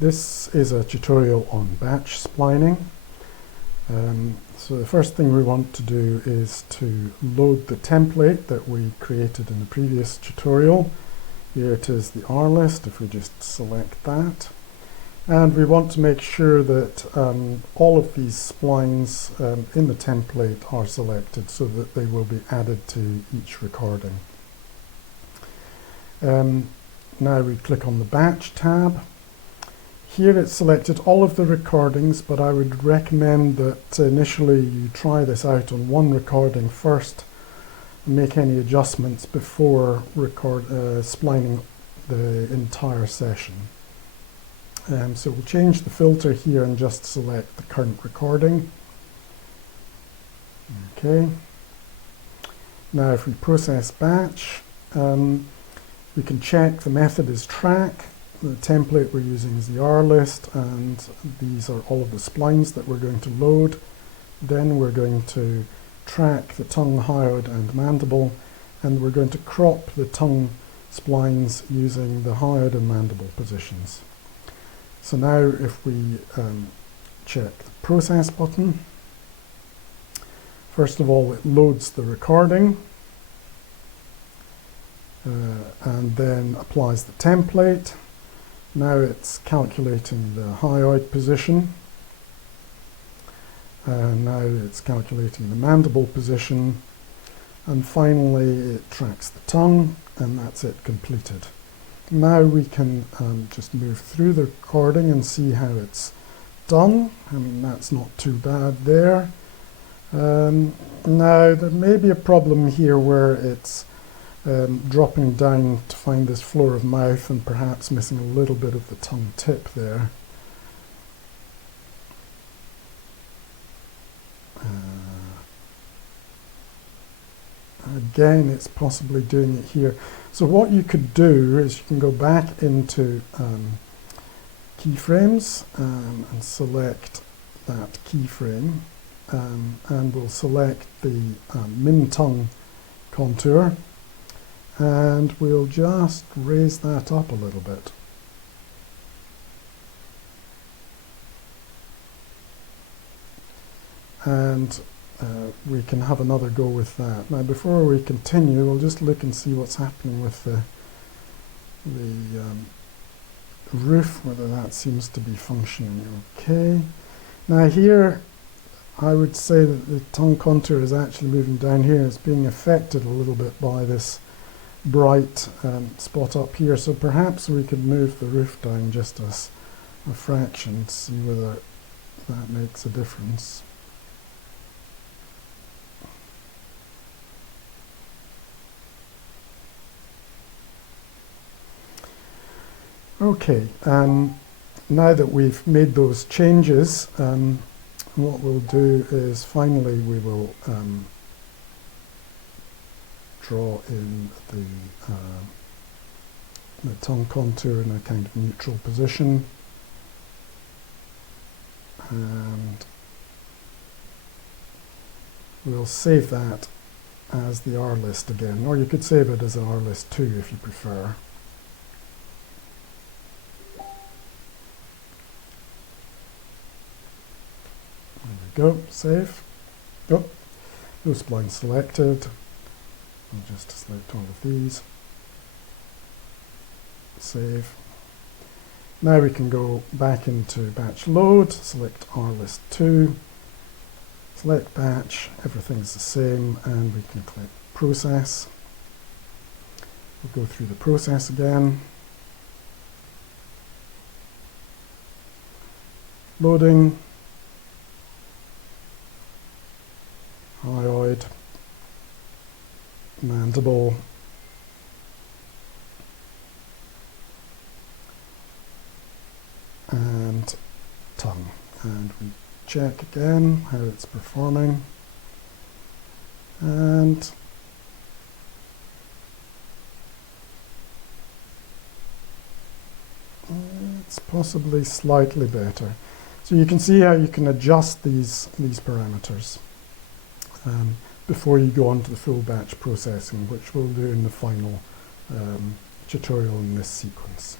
This is a tutorial on batch splining. So the first thing we want to do is to load the template that we created in the previous tutorial. Here it is, the R list, if we just select that. And we want to make sure that all of these splines in the template are selected so that they will be added to each recording. Now we click on the Batch tab. Here it's selected all of the recordings, but I would recommend that initially you try this out on one recording first and make any adjustments before splining the entire session. So we'll change the filter here and just select the current recording. Okay. Now if we process batch, we can check the method is track. The template we're using is the R list, and these are all of the splines that we're going to load. Then we're going to track the tongue, hyoid and mandible, and we're going to crop the tongue splines using the hyoid and mandible positions. So now if we check the process button, first of all it loads the recording and then applies the template. Now it's calculating the hyoid position, and now it's calculating the mandible position, and finally it tracks the tongue, and that's it completed. Now we can just move through the recording and see how it's done. I mean, that's not too bad there. Now there may be a problem here where it's dropping down to find this floor of mouth and perhaps missing a little bit of the tongue tip there. Again, it's possibly doing it here. So what you could do is you can go back into keyframes and select that keyframe, and we'll select the min tongue contour, and we'll just raise that up a little bit. And we can have another go with that. Now before we continue, we'll just look and see what's happening with the roof, whether that seems to be functioning okay. Now here I would say that the tongue contour is actually moving down here. It's being affected a little bit by this bright spot up here, so perhaps we could move the roof down just as a fraction to see whether that makes a difference. Okay, now that we've made those changes, what we'll do is finally we will draw in the tongue contour in a kind of neutral position, and we'll save that as the R list again, or you could save it as an R list 2 if you prefer. There we go, save. Oh, no spline selected. I'll just select all of these. Save. Now we can go back into batch load, select R list 2, select batch, everything's the same, and we can click process. We'll go through the process again. Loading. Hyoid, mandible, and tongue, and we check again how it's performing, and it's possibly slightly better. So you can see how you can adjust these parameters before you go on to the full batch processing, which we'll do in the final tutorial in this sequence.